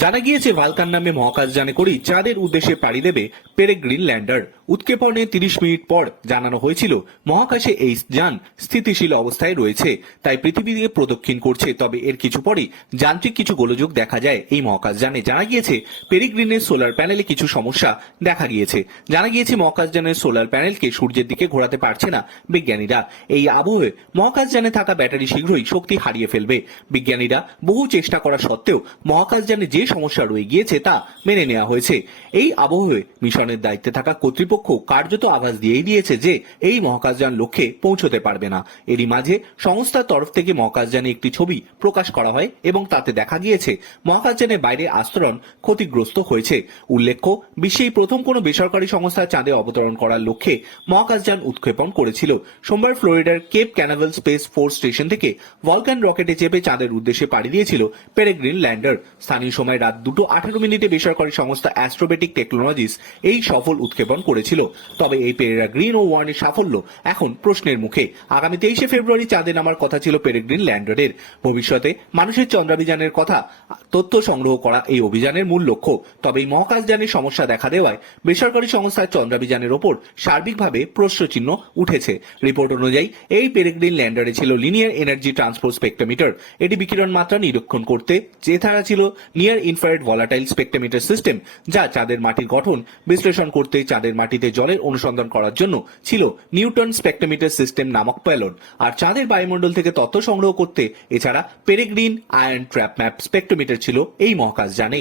জানা গিয়েছে ভালকান নামে মহাকাশ জানে করি চাঁদের উদ্দেশ্যে পাড়ি দেবে পেরেগ্রিন ল্যান্ডার উৎক্ষেপণের তিরিশ মিনিট পর জানানো হয়েছিল মহাকাশে এই যান স্থিতিশীল অবস্থায় রয়েছে তাই পৃথিবী দিয়ে প্রদক্ষিণ করছে তবে এর কিছু পরেই যান্ত্রিক কিছু গোলযোগ দেখা যায় এই মহাকাশ যানে জানা গিয়েছে পেরিগ্রিনের সোলার প্যানেলে কিছু সমস্যা দেখা গিয়েছে জানা গিয়েছে মহাকাশযানের সোলার প্যানেলকে সূর্যের দিকে ঘোরাতে পারছে না বিজ্ঞানীরা এই আবহে মহাকাশযানে থাকা ব্যাটারি শীঘ্রই শক্তি হারিয়ে ফেলবে বিজ্ঞানীরা বহু চেষ্টা করা সত্ত্বেও মহাকাশ যানে যে সমস্যা রয়ে গিয়েছে তা মেনে নেওয়া হয়েছে এই আবহে মিশনের দায়িত্বে থাকা কর্তৃপক্ষ কর্তৃপক্ষ কার্যত আভাস দিয়েই দিয়েছে যে এই মহাকাশযান লক্ষ্যে পৌঁছতে পারবে না এরই মাঝে সংস্থার তরফ থেকে মহাকাশযানে একটি ছবি প্রকাশ করা হয় এবং তাতে দেখা গিয়েছে মহাকাশযানের বাইরে আস্তরণ ক্ষতিগ্রস্ত হয়েছে উল্লেখ্য বিশ্বেই প্রথম কোন বেসরকারি সংস্থা চাঁদে অবতরণ করার লক্ষ্যে মহাকাশযান উৎক্ষেপণ করেছিল সোমবার ফ্লোরিডার Cape Canaveral space force station থেকে ভলক্যান রকেটে চেপে চাঁদের উদ্দেশ্যে পাড়ি দিয়েছিল পেরেগ্রিন ল্যান্ডার স্থানীয় সময় রাত দুটো আঠারো মিনিটে বেসরকারি সংস্থা অ্যাস্ট্রোবেটিক টেকনোলজিস এই সফল উৎক্ষেপণ করেছে করেছিল তবে এই পেরেরা গ্রিন ও ওয়ার্নের সাফল্য এখন প্রশ্নের মুখে আগামী তেইশে ফেব্রুয়ারি চাঁদে নামার কথা ছিল পেরেগ্রিন ল্যান্ডারের ভবিষ্যতে মানুষের চন্দ্রাভিযানের কথা তথ্য সংগ্রহ করা এই অভিযানের মূল লক্ষ্য তবে এই মহাকাশযানের সমস্যা দেখা দেওয়ায় বেসরকারি সংস্থার চন্দ্রাভিযানের ওপর সার্বিকভাবে প্রশ্নচিহ্ন উঠেছে রিপোর্ট অনুযায়ী এই পেরেগ্রিন ল্যান্ডারে ছিল লিনিয়ার এনার্জি ট্রান্সপোর্ট স্পেকট্রোমিটার এটি বিকিরণ মাত্রা নিরীক্ষণ করতে যে এছাড়া ছিল near infrared volatile spectrometer system যা চাঁদের মাটির গঠন বিশ্লেষণ করতে চাঁদের মাটি মাটিতে জলের অনুসন্ধান করার জন্য ছিল নিউটন স্পেকট্রোমিটার সিস্টেম নামক প্যালট আর চাঁদের বায়ুমণ্ডল থেকে তথ্য সংগ্রহ করতে এছাড়া Peregrine iron trap map spectrometer ছিল এই মহাকাশ জানে